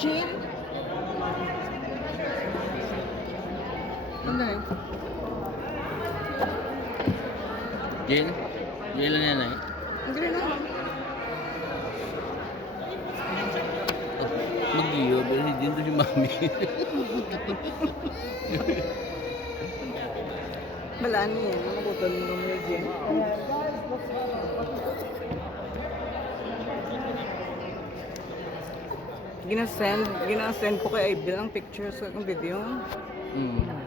Jean? Ano eh? Jill? Jill na yan eh. Ang galing na. Mag-iyo, pero hindi dito si Mami. Balaan niya. Makutan mo naman yung Jean. Ginasend ko kay Aibel ang pictures ng video. Mm.